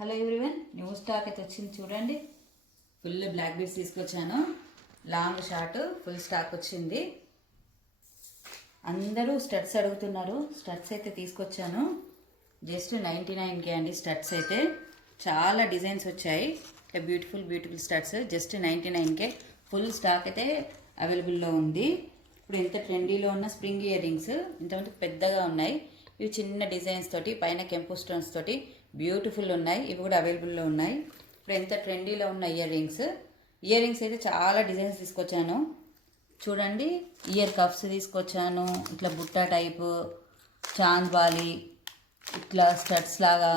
Hello everyone, new stock అయితే వచ్చింది చూడండి. ఫుల్ బ్లాక్ బీడ్స్ తీసుకొచ్చాను. లాంగ్ షార్ట్ ఫుల్ స్టాక్ వచ్చింది. అందరూ స్టడ్స్ అడుగుతున్నారు. స్టడ్స్ అయితే తీసుకొచ్చాను. జస్ట్ 99K అండి. స్టడ్స్ అయితే చాలా డిజైన్స్ వచ్చాయి. Beautiful studs just 99K. Full stock అయితే అవైలబుల్లో ఉంది. ఇప్పుడు ఎంత ట్రెండీలో ఉన్న స్ప్రింగ్ ఇయర్ రింగ్స్ ఇంతమంది పెద్దగా ఉన్నాయి. ఇవి చిన్న డిజైన్స్ తోటి పైన కెంపు స్టోన్స్ తోటి బ్యూటిఫుల్ ఉన్నాయి. ఇవి కూడా అవైలబుల్లో ఉన్నాయి. ఇప్పుడు ఎంత ట్రెండీలో ఉన్న ఇయర్ రింగ్స్ అయితే చాలా డిజైన్స్ తీసుకొచ్చాను చూడండి. ఇయర్ కప్స్ తీసుకొచ్చాను. ఇట్లా బుట్ట టైపు, చాంద్ బాలి, ఇట్లా స్టడ్స్ లాగా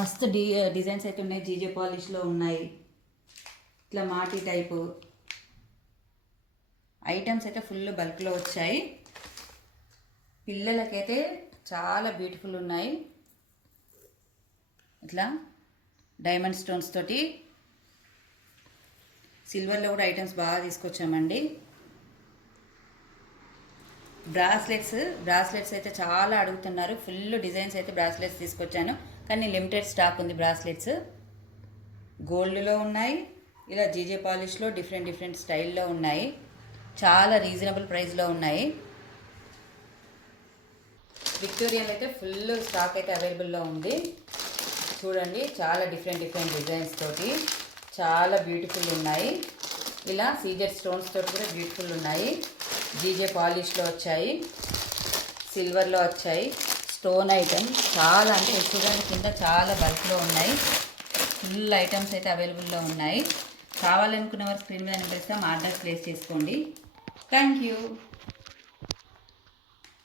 మస్తు డిజైన్స్ అయితే ఉన్నాయి. జీజే పాలిష్లో ఉన్నాయి. ఇట్లా మాటి టైపు ఐటమ్స్ అయితే ఫుల్ బల్క్లో వచ్చాయి. పిల్లలకైతే చాలా బ్యూటిఫుల్ ఉన్నాయి. ఇట్లా డైమండ్ స్టోన్స్ తోటి సిల్వర్లో కూడా ఐటమ్స్ బాగా తీసుకొచ్చామండి. బ్రాస్లెట్స్ అయితే చాలా అడుగుతున్నారు. ఫుల్ డిజైన్స్ అయితే బ్రాస్లెట్స్ తీసుకొచ్చాను, కానీ లిమిటెడ్ స్టాక్ ఉంది. బ్రాస్లెట్స్ గోల్డ్లో ఉన్నాయి. ఇలా జీజే పాలిష్లో డిఫరెంట్ స్టైల్లో ఉన్నాయి. చాలా రీజనబుల్ ప్రైస్లో ఉన్నాయి. విక్టోరియాలో అయితే ఫుల్ స్టాక్ అయితే అవైలబుల్లో ఉంది చూడండి. చాలా డిఫరెంట్ డిజైన్స్ తోటి చాలా బ్యూటిఫుల్ ఉన్నాయి. ఇలా సీజెడ్ స్టోన్స్ తోటి కూడా బ్యూటిఫుల్ ఉన్నాయి. జీజే పాలిష్లో వచ్చాయి, సిల్వర్లో వచ్చాయి. స్టోన్ ఐటమ్స్ చాలా అంటే చూడండి, కింద చాలా బల్క్లో ఉన్నాయి. ఫుల్ ఐటమ్స్ అయితే అవైలబుల్లో ఉన్నాయి. కావాలనుకున్న వారు స్క్రీన్ మీద నెంబర్ ఇస్తాం, ఆర్డర్ ప్లేస్ చేసుకోండి. Thank you.